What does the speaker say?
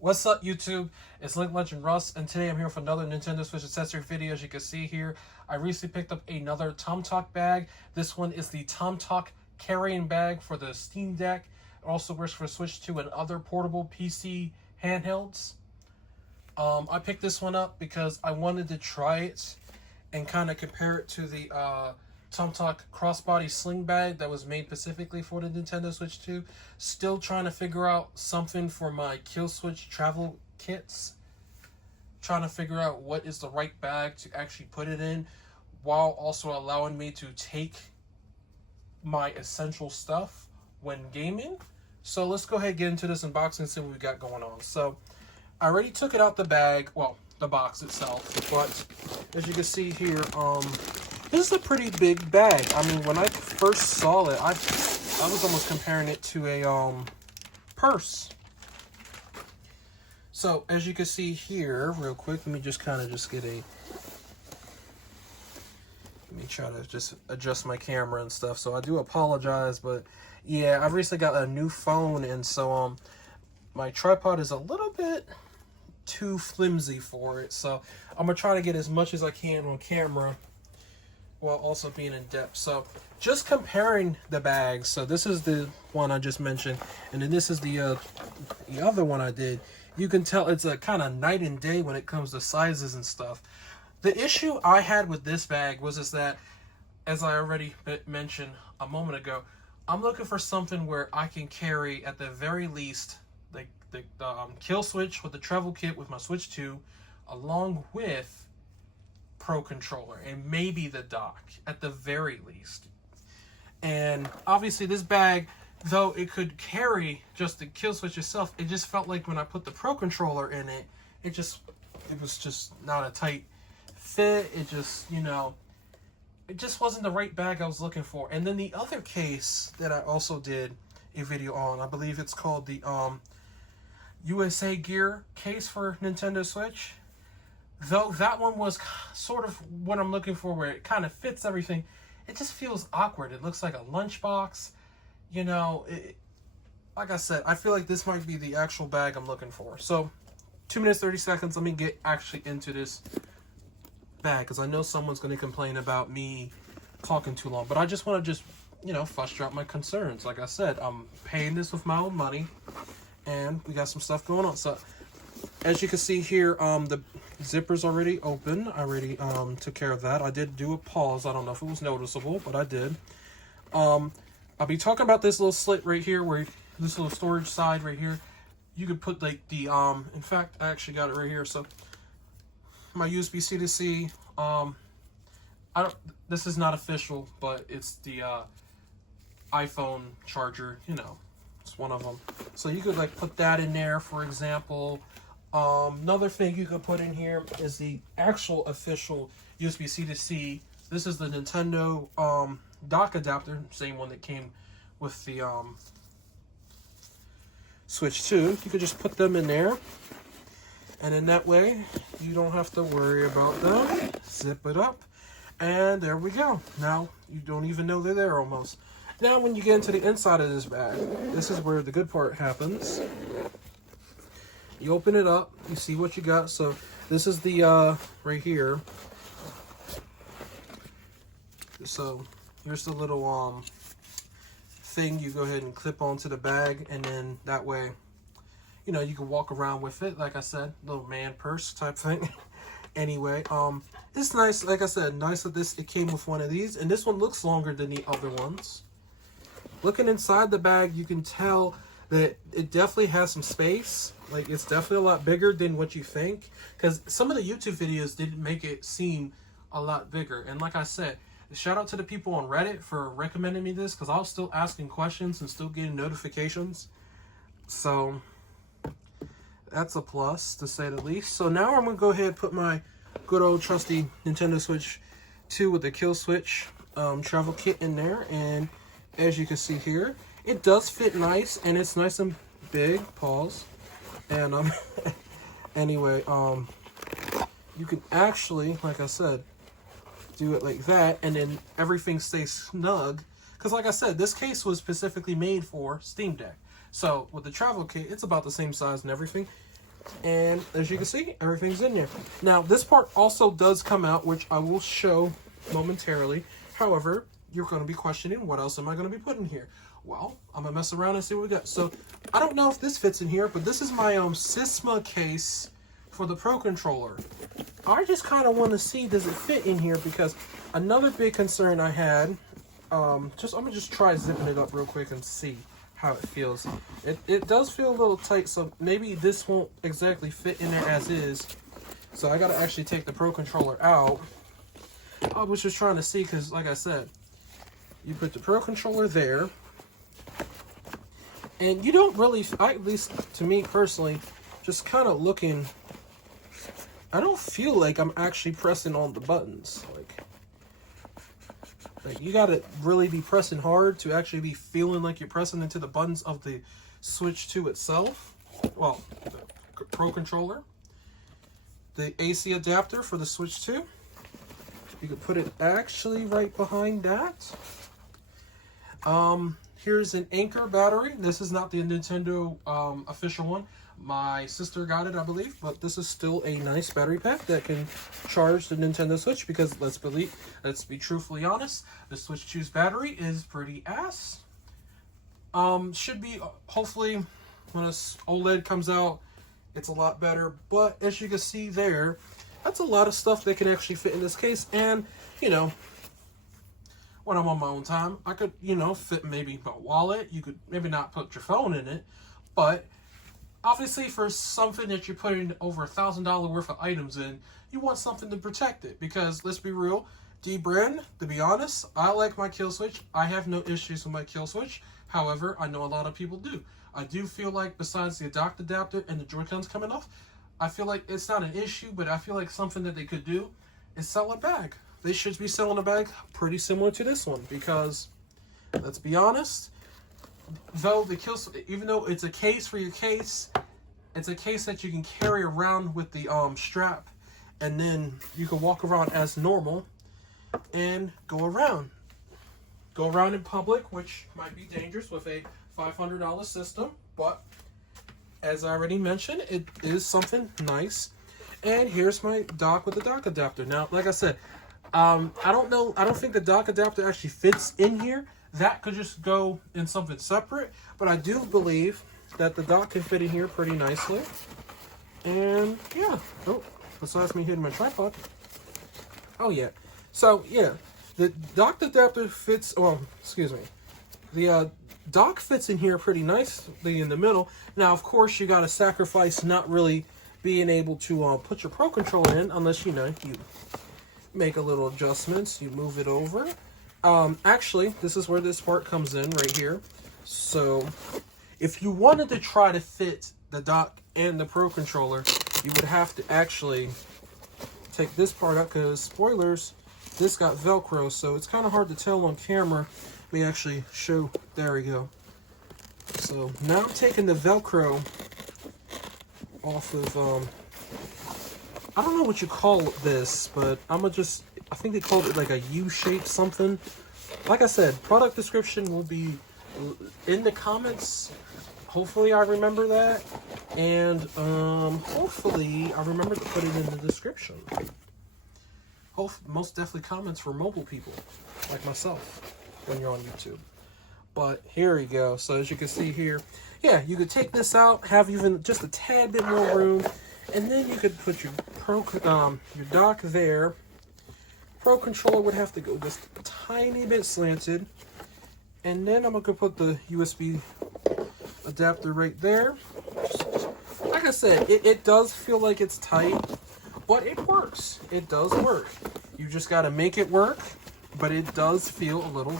What's up, YouTube? It's Link Legend Russ, and today I'm here for another Nintendo Switch accessory video. As you can see here, I recently picked up another Tomtoc bag. This one is the Tomtoc carrying bag for the Steam Deck. It also works for Switch 2 and other portable PC handhelds. I picked this one up because I wanted to try it and kind of compare it to the Tomtoc crossbody sling bag that was made specifically for the Nintendo Switch 2. Still trying to figure out something for my Kill Switch travel kits. Trying to figure out what is the right bag to actually put it in, while also allowing me to take my essential stuff when gaming. So let's go ahead and get into this unboxing and see what we got going on. So I already took it out the bag, well, the box itself, but as you can see here, this is a pretty big bag. I mean, when I first saw it, I was almost comparing it to a purse. So as you can see here, real quick, let me just kind of just get a, let me try to just adjust my camera and stuff. So I do apologize, but yeah, I've recently got a new phone, and so my tripod is a little bit too flimsy for it. So I'm gonna try to get as much as I can on camera while also being in depth. So just comparing the bags. So this is the one I just mentioned, and then this is the other one I did. You can tell it's a kind of night and day when it comes to sizes and stuff. The issue I had with this bag was that, as I already mentioned a moment ago, I'm looking for something where I can carry at the very least the Kill Switch with the travel kit with my Switch 2, along with Pro Controller and maybe the dock at the very least. And obviously this bag, though it could carry just the Kill Switch itself, it just felt like when I put the Pro Controller in it, it was just not a tight fit. It just, you know, it just wasn't the right bag I was looking for. And then the other case that I also did a video on, I believe it's called the USA Gear case for Nintendo Switch. Though that one was sort of what I'm looking for, where it kind of fits everything, it just feels awkward. It looks like a lunchbox. You know, like I said, I feel like this might be the actual bag I'm looking for. So 2 minutes, 30 seconds. Let me get actually into this bag, because I know someone's going to complain about me talking too long. But I just want to you know, flush out my concerns. Like I said, I'm paying this with my own money, and we got some stuff going on. So as you can see here, the zipper's already open. I already took care of that. I did do a pause. I don't know if it was noticeable, but I did. I'll be talking about this little slit right here, where this little storage side right here. You could put like the in fact, I actually got it right here. So my USB-C to C. This is not official, but it's the iPhone charger. You know, it's one of them. So you could like put that in there, for example. Another thing you could put in here is the actual official USB-C to C. This is the Nintendo dock adapter, same one that came with the Switch 2. You could just put them in there, and in that way you don't have to worry about them. Zip it up, and there we go. Now you don't even know they're there almost. Now when you get into the inside of this bag, this is where the good part happens. You open it up, you see what you got. So this is the right here. So here's the little thing you go ahead and clip onto the bag, and then that way, you know, you can walk around with it. Like I said, little man purse type thing. Anyway, it's nice. Like I said, nice that it came with one of these, and this one looks longer than the other ones. Looking inside the bag, you can tell that it definitely has some space. Like, it's definitely a lot bigger than what you think, because some of the YouTube videos didn't make it seem a lot bigger. And like I said, shout out to the people on Reddit for recommending me this, because I was still asking questions and still getting notifications. So that's a plus, to say the least. So now I'm going to go ahead and put my good old trusty Nintendo Switch 2 with the Kill Switch travel kit in there. And as you can see here, it does fit nice, and it's nice and big. Pause. And anyway, you can actually, like I said, do it like that, and then everything stays snug. Because like I said, this case was specifically made for Steam Deck. So with the travel kit, it's about the same size and everything. And as you can see, everything's in there. Now, this part also does come out, which I will show momentarily. However, you're going to be questioning, what else am I going to be putting here? Well, I'm going to mess around and see what we got. So, I don't know if this fits in here, but this is my Sysma case for the Pro Controller. I just kind of want to see, does it fit in here? Because another big concern I had, I'm going to just try zipping it up real quick and see how it feels. It does feel a little tight, so maybe this won't exactly fit in there as is. So I got to actually take the Pro Controller out. I was just trying to see, because like I said, you put the Pro Controller there, and you don't really, at least to me personally, just kind of looking, I don't feel like I'm actually pressing on the buttons. Like you gotta really be pressing hard to actually be feeling like you're pressing into the buttons of the Switch 2 itself. Well, the Pro Controller. The AC adapter for the Switch 2. You could put it actually right behind that. Here's an Anker battery. This is not the Nintendo official one. My sister got it, I believe, but this is still a nice battery pack that can charge the Nintendo Switch, because let's be truthfully honest, the Switch 2's battery is pretty ass. Should be, hopefully, when this OLED comes out, it's a lot better, but as you can see there, that's a lot of stuff that can actually fit in this case. And, you know, when I'm on my own time, I could, you know, fit maybe a wallet. You could maybe not put your phone in it, but obviously for something that you're putting over $1,000 worth of items in, you want something to protect it. Because let's be real, D-Brand, to be honest, I like my kill switch. I have no issues with my kill switch. However, I know a lot of people do. I do feel like besides the dock adapter and the Joy-Cons coming off, I feel like it's not an issue, but I feel like something that they could do is sell a bag. They should be selling a bag pretty similar to this one, because let's be honest, though the kill, even though it's a case for your case, it's a case that you can carry around with the strap, and then you can walk around as normal and go around in public, which might be dangerous with a $500 system, but as I already mentioned, it is something nice. And here's my dock with the dock adapter. Now, like I said, I don't think the dock adapter actually fits in here. That could just go in something separate, but I do believe that the dock can fit in here pretty nicely. And yeah, oh, besides me hitting my tripod. Oh yeah, so yeah, the dock adapter fits, excuse me, the dock fits in here pretty nicely in the middle. Now, of course, you got to sacrifice not really being able to put your Pro Controller in, unless, you know, you make a little adjustments, you move it over. Actually, this is where this part comes in right here. So if you wanted to try to fit the dock and the Pro Controller, you would have to actually take this part out, because spoilers, this got Velcro, so it's kind of hard to tell on camera. Let me actually show, there we go. So now I'm taking the Velcro off of, I don't know what you call this, but I think they called it like a U-shape something. Like I said, product description will be in the comments. Hopefully I remember that. And hopefully I remember to put it in the description. Most definitely comments for mobile people like myself when you're on YouTube. But here we go. So as you can see here, yeah, you could take this out, have even just a tad bit more room, and then you could put your dock there. Pro Controller would have to go just a tiny bit slanted, and then I'm gonna put the USB adapter right there. Like I said, it does feel like it's tight, but it works. It does work. You just gotta make it work, but it does feel a little